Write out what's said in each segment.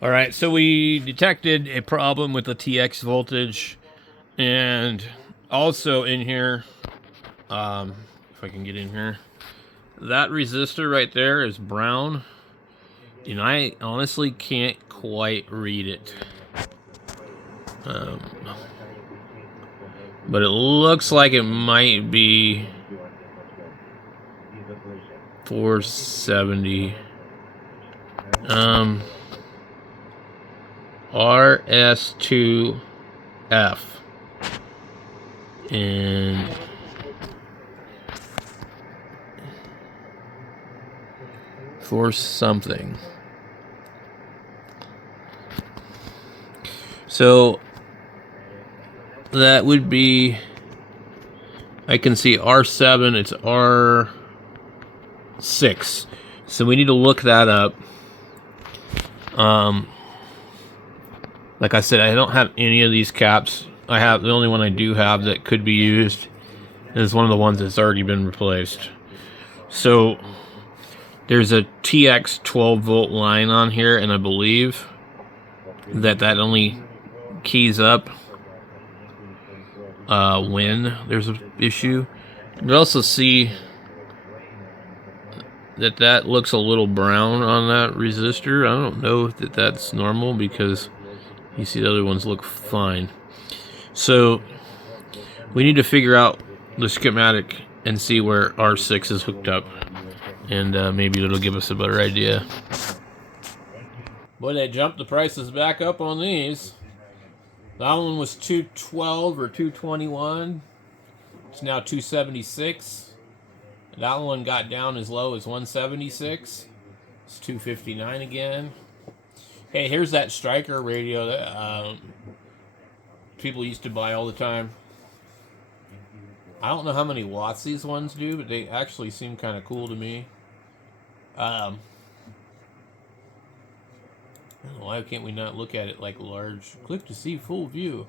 All right, so we detected a problem with the TX voltage, and also in here, if I can get in here, that resistor right there is brown, and I honestly can't quite read it. But it looks like it might be 470. RS2F. And for something. So that would be, I can see R7, it's R6. So we need to look that up. Like I said, I don't have any of these caps. I have the only one I do have that could be used is one of the ones that's already been replaced. So there's a TX 12 volt line on here, and I believe that only keys up when there's an issue. You also see that looks a little brown on that resistor. I don't know if that's normal because you see the other ones look fine. So we need to figure out the schematic and see where R6 is hooked up, and maybe it'll give us a better idea. Boy, they jumped the prices back up on these. That one was 212 or 221. It's now 276. That one got down as low as 176. It's 259 again. Hey, here's that Striker radio that people used to buy all the time. I don't know how many watts these ones do, but they actually seem kind of cool to me. I don't know, why can't we not look at it like large? Click to see full view.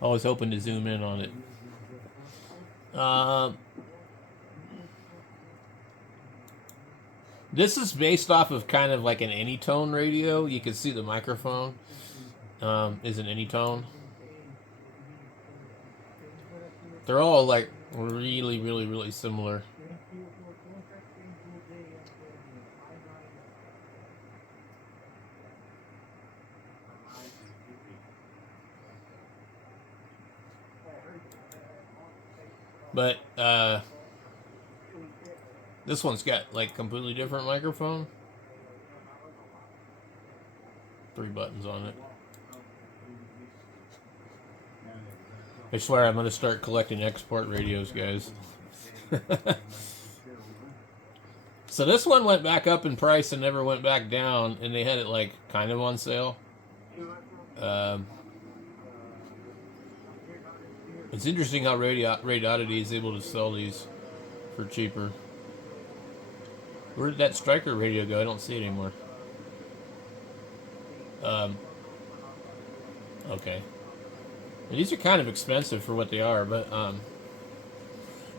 Always hoping to zoom in on it. This is based off of kind of like an Anytone radio. You can see the microphone is an Anytone. They're all like really, really, really similar. But this one's got like completely different microphone. 3 buttons on it. I swear I'm going to start collecting export radios, guys. So this one went back up in price and never went back down, and they had it like kind of on sale. It's interesting how Radioddity is able to sell these for cheaper. Where did that Striker radio go? I don't see it anymore. Okay. And these are kind of expensive for what they are, but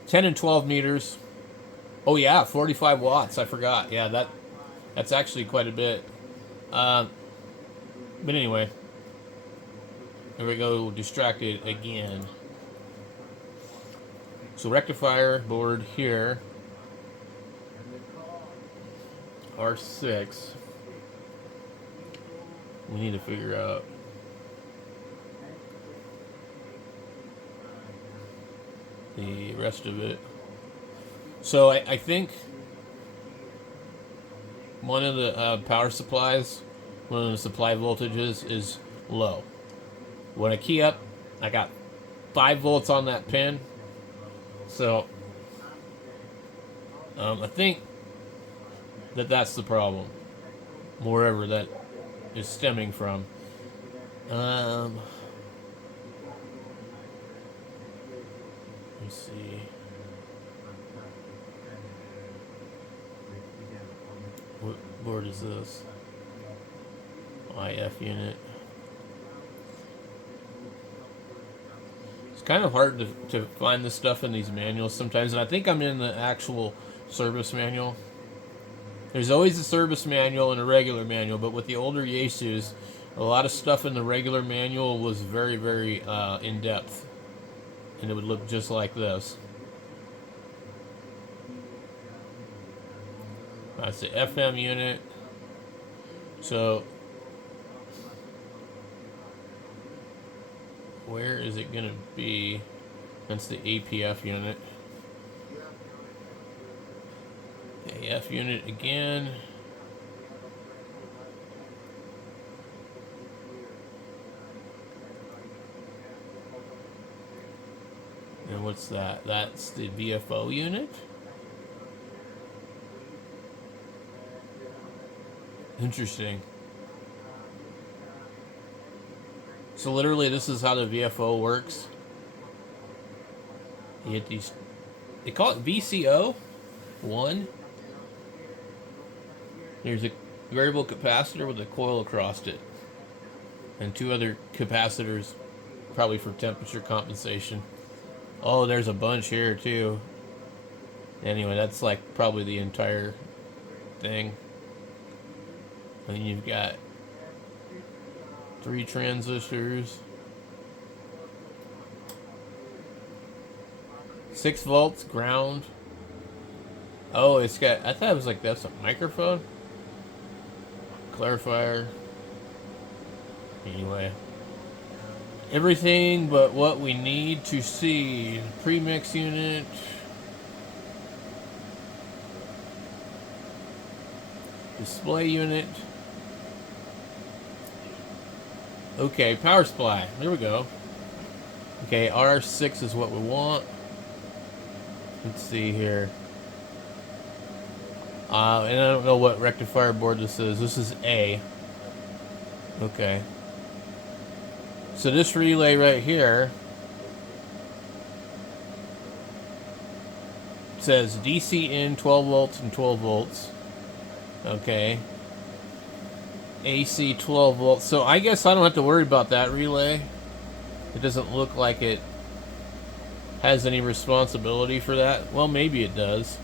10 and 12 meters. Oh yeah, 45 watts. I forgot. Yeah, that's actually quite a bit. But anyway, here we go. Distracted again. So rectifier board here. R6. We need to figure out the rest of it. So I think one of the power supplies, one of the supply voltages is low. When I key up, I got 5 volts on that pin. So I think that's the problem, wherever that is stemming from. Let me see. What board is this? IF unit. It's kind of hard to find this stuff in these manuals sometimes, and I think I'm in the actual service manual. There's always a service manual and a regular manual, but with the older yaesus, a lot of stuff in the regular manual was very, very in-depth. And it would look just like this. That's the FM unit. So, where is it going to be? That's the APF unit. AF unit again. And what's that? That's the VFO unit. Interesting. So literally this is how the VFO works. You get these, they call it VCO 1. There's a variable capacitor with a coil across it. And 2 other capacitors, probably for temperature compensation. Oh, there's a bunch here too. Anyway, that's like probably the entire thing. And then you've got 3 transistors. 6 volts, ground. Oh, it's got, I thought it was like, that's a microphone? Clarifier. Anyway. Everything but what we need to see. Premix unit. Display unit. Okay, power supply. There we go. Okay, R6 is what we want. Let's see here. And I don't know what rectifier board this is. This is A. Okay. So this relay right here says DC in 12 volts and 12 volts. Okay. AC 12 volts. So I guess I don't have to worry about that relay. It doesn't look like it has any responsibility for that. Well, maybe it does.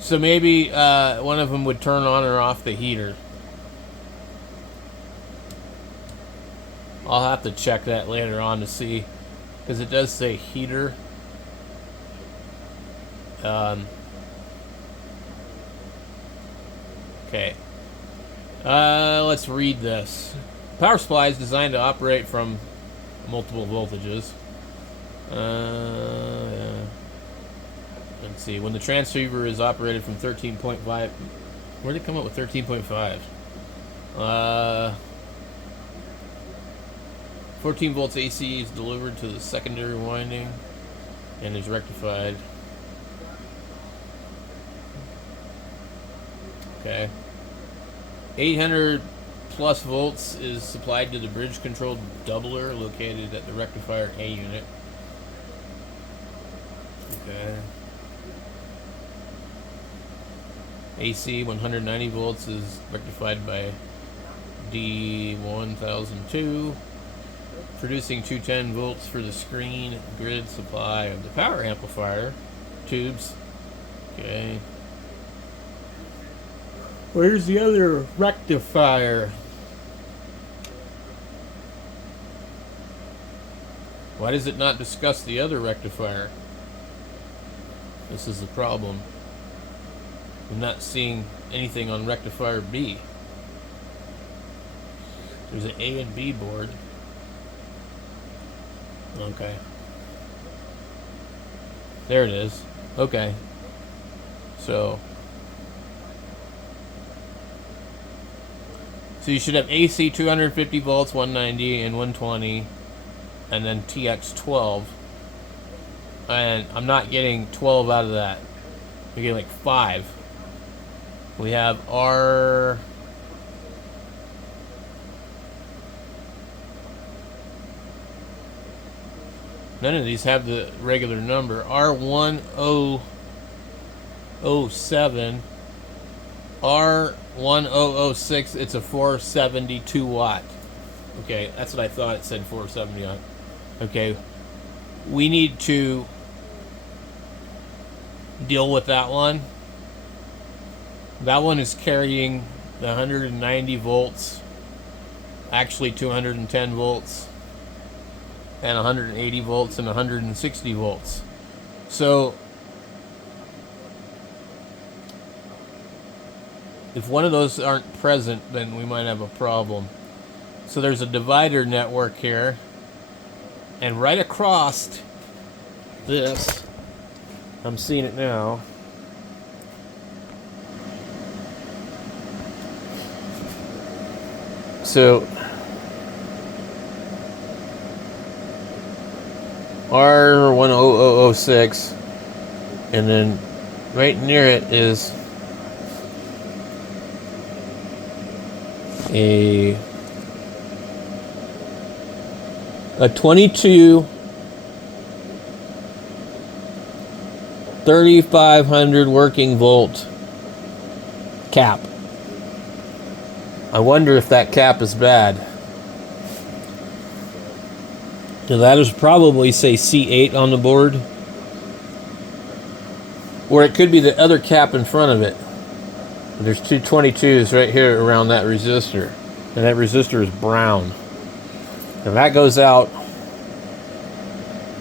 So maybe one of them would turn on or off the heater. I'll have to check that later on to see, because it does say heater. Okay. Let's read this. Power supply is designed to operate from multiple voltages. Let's see. When the transceiver is operated from 13.5, where did it come up with 13.5? 14 volts AC is delivered to the secondary winding and is rectified. Okay. 800 plus volts is supplied to the bridge controlled doubler located at the rectifier A unit. Okay. AC 190 volts is rectified by D1002, producing 210 volts for the screen grid supply of the power amplifier tubes. Okay. Where's the other rectifier? Why does it not discuss the other rectifier? This is the problem. I'm not seeing anything on rectifier B. There's an A and B board. Okay. There it is. Okay. So you should have AC 250 volts, 190 and 120, and then TX 12. And I'm not getting 12 out of that. I'm getting like 5. We have R. None of these have the regular number. R1007. R1006, it's a 472 watt. Okay, that's what I thought it said 470 on. Okay, we need to deal with that one. That one is carrying the 190 volts, actually 210 volts, and 180 volts and 160 volts. So if one of those aren't present, then we might have a problem. So there's a divider network here, and right across this, I'm seeing it now. So R10006, and then right near it is a 22 3500 working volt cap. I wonder if that cap is bad. Now that is probably, say, C8 on the board. Or it could be the other cap in front of it. There's two 22s right here around that resistor. And that resistor is brown. And that goes out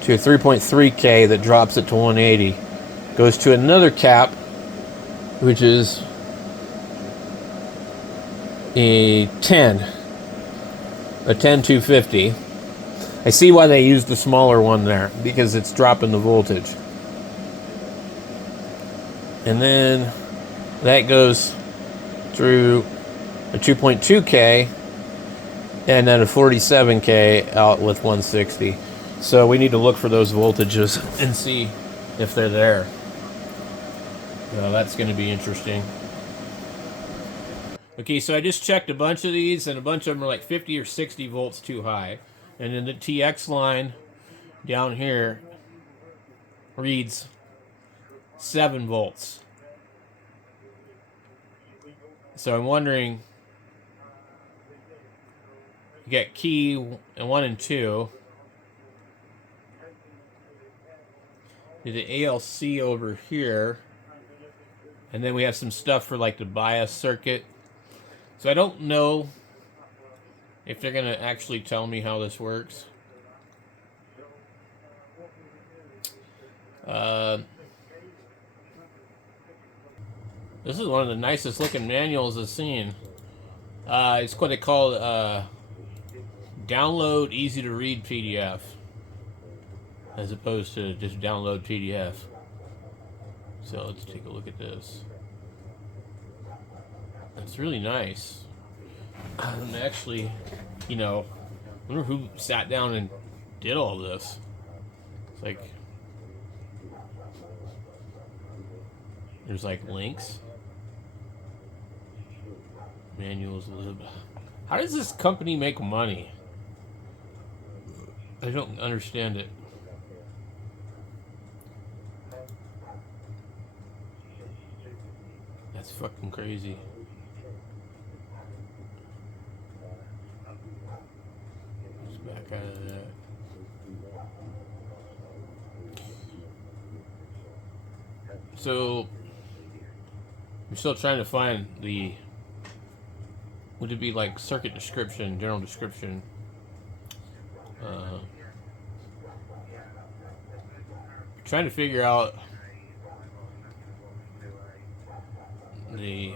to a 3.3K that drops it to 180. Goes to another cap, which is a 10250. I see why they used the smaller one there, because it's dropping the voltage. And then that goes through a 2.2K and then a 47K out with 160. So we need to look for those voltages and see if they're there. That's going to be interesting. Okay, so I just checked a bunch of these, and a bunch of them are like 50 or 60 volts too high. And then the TX line down here reads 7 volts. So I'm wondering, you got key 1 and 2. The ALC over here. And then we have some stuff for like the bias circuit. So I don't know if they're going to actually tell me how this works. This is one of the nicest looking manuals I've seen. It's what they call download easy to read PDF, as opposed to just download PDF. So let's take a look at this. It's really nice. And actually, I wonder who sat down and did all this. It's like, there's like links. Manuals lib. How does this company make money? I don't understand it. That's fucking crazy. Just back out of that. So I'm still trying to find the, would it be like circuit description, general description? Trying to figure out the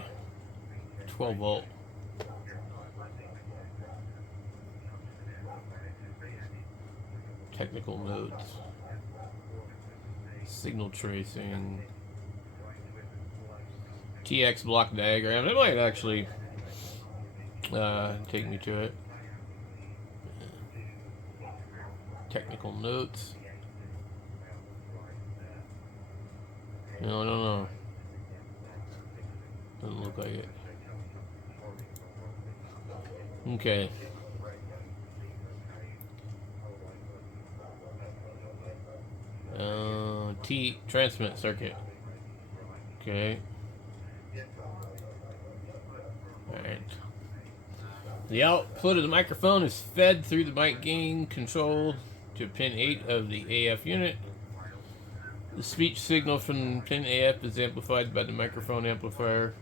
12 volt. Technical notes. Signal tracing. TX block diagram. It might actually take me to it. Technical notes. No, I don't know. Doesn't look like it. Okay. T transmit circuit. Okay. Alright. The output of the microphone is fed through the mic gain control to pin 8 of the AF unit. The speech signal from pin AF is amplified by the microphone amplifier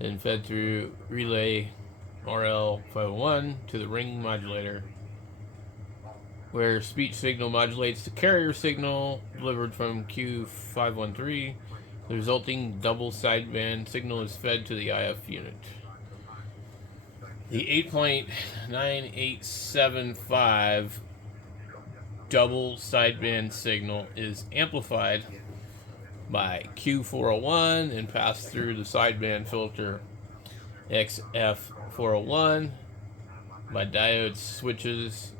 and fed through relay RL501 to the ring modulator, where speech signal modulates the carrier signal delivered from Q513. The resulting double sideband signal is fed to the IF unit. The 8.9875 double sideband signal is amplified by Q401 and passed through the sideband filter XF401 by diode switches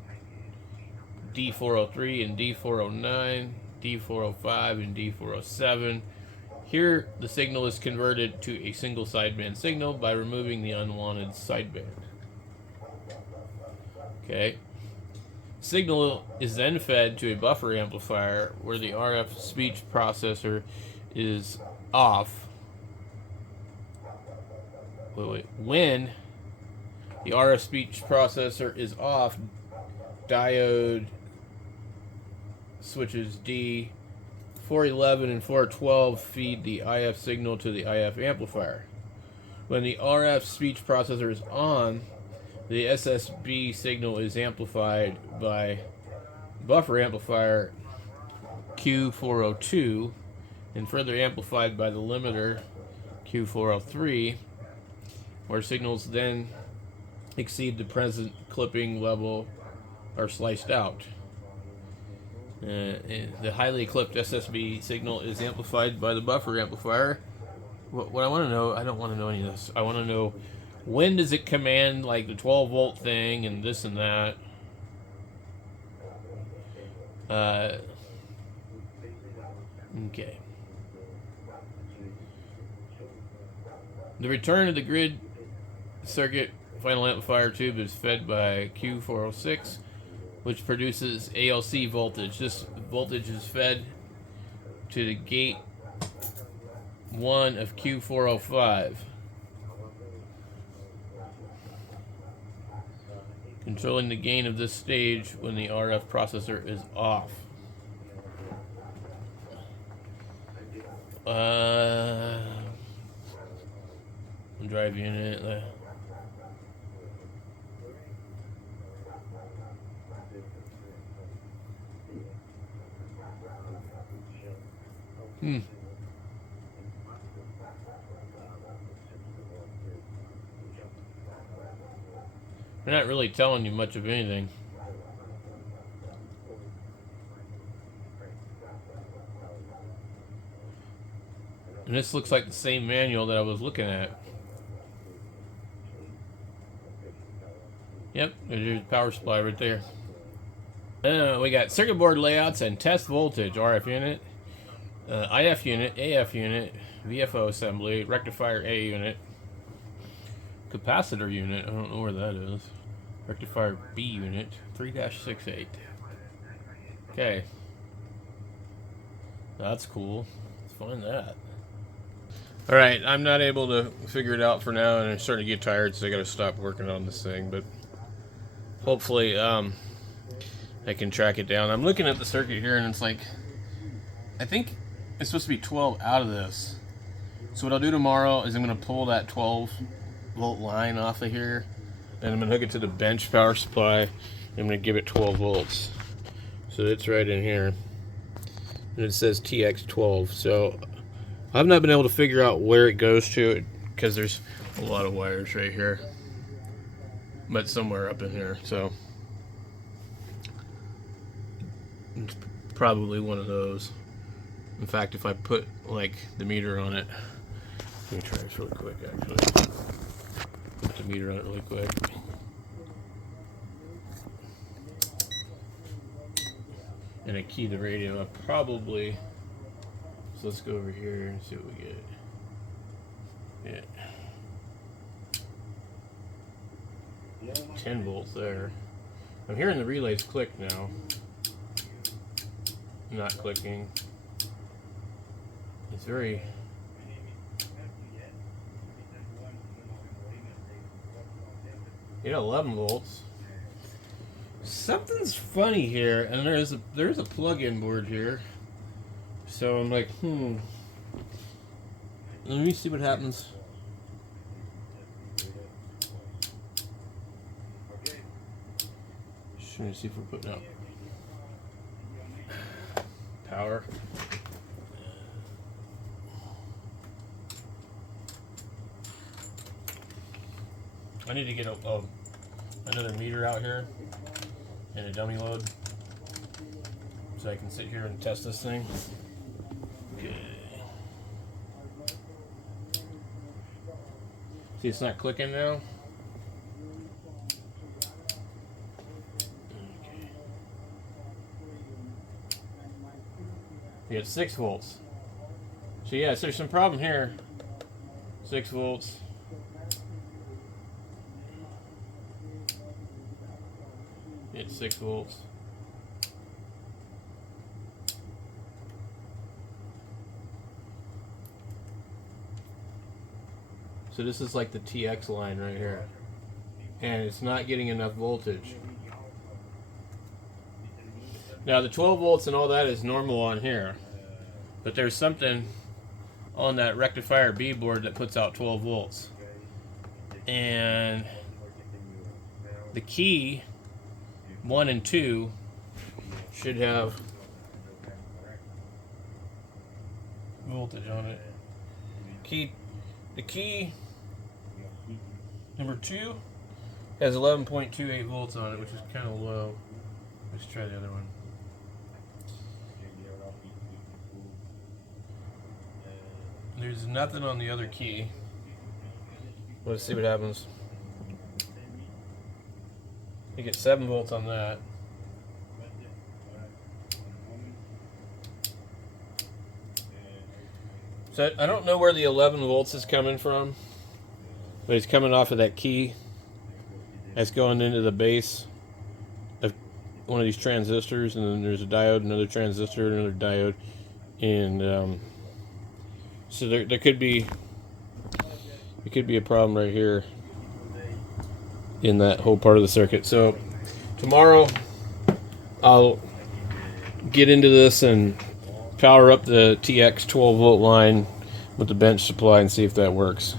D403 and D409, D405 and D407. Here, the signal is converted to a single sideband signal by removing the unwanted sideband. Okay. Signal is then fed to a buffer amplifier where the RF speech processor is off. When the RF speech processor is off, diode switches D411 and 412 feed the IF signal to the IF amplifier. When the RF speech processor is on, the SSB signal is amplified by buffer amplifier Q402 and further amplified by the limiter Q403, where signals then exceed the present clipping level are sliced out. The highly clipped SSB signal is amplified by the buffer amplifier. What I want to know, I don't want to know any of this. I want to know, when does it command like the 12 volt thing and this and that? Okay. The return of the grid circuit final amplifier tube is fed by Q406, which produces ALC voltage. This voltage is fed to the gate 1 of Q405, controlling the gain of this stage when the RF processor is off. Drive unit. They're not really telling you much of anything. And this looks like the same manual that I was looking at. Yep, there's your power supply right there. We got circuit board layouts and test voltage, RF unit, IF unit, AF unit, VFO assembly, rectifier A unit, capacitor unit, I don't know where that is, rectifier B unit, 3-68. Okay. That's cool. Let's find that. Alright, I'm not able to figure it out for now, and I'm starting to get tired, so I gotta stop working on this thing, but hopefully I can track it down. I'm looking at the circuit here, and it's like, I think it's supposed to be 12 out of this. So what I'll do tomorrow is I'm going to pull that 12 volt line off of here, and I'm going to hook it to the bench power supply. I'm going to give it 12 volts. So it's right in here, and it says TX12. So I've not been able to figure out where it goes to, because there's a lot of wires right here, but somewhere up in here. So it's probably one of those. In fact, if I put like the meter on it, let me try this really quick actually. Put the meter on it really quick. And I key the radio. I probably, so let's go over here and see what we get. Yeah. 10 volts there. I'm hearing the relays click now. Not clicking. It's very... Yeah, 11 volts. Something's funny here, and there's a plug-in board here. So I'm like, Let me see what happens. Just trying to see if we're putting out power. I need to get another meter out here and a dummy load so I can sit here and test this thing. Okay. See, it's not clicking now. Okay. Yeah, it's 6 volts. So yeah, so there's some problem here. 6 volts. It's 6 volts. So this is like the TX line right here. And it's not getting enough voltage. Now the 12 volts and all that is normal on here. But there's something on that rectifier B board that puts out 12 volts. And the key 1 and 2 should have voltage on it. The key number 2 has 11.28 volts on it, which is kind of low. Let's try the other one. There's nothing on the other key. Let's see what happens. You get 7 volts on that. So I don't know where the 11 volts is coming from, but it's coming off of that key that's going into the base of one of these transistors, and then there's a diode, another transistor, another diode, and so there could be a problem right here in that whole part of the circuit. So tomorrow I'll get into this and power up the TX 12 volt line with the bench supply and see if that works.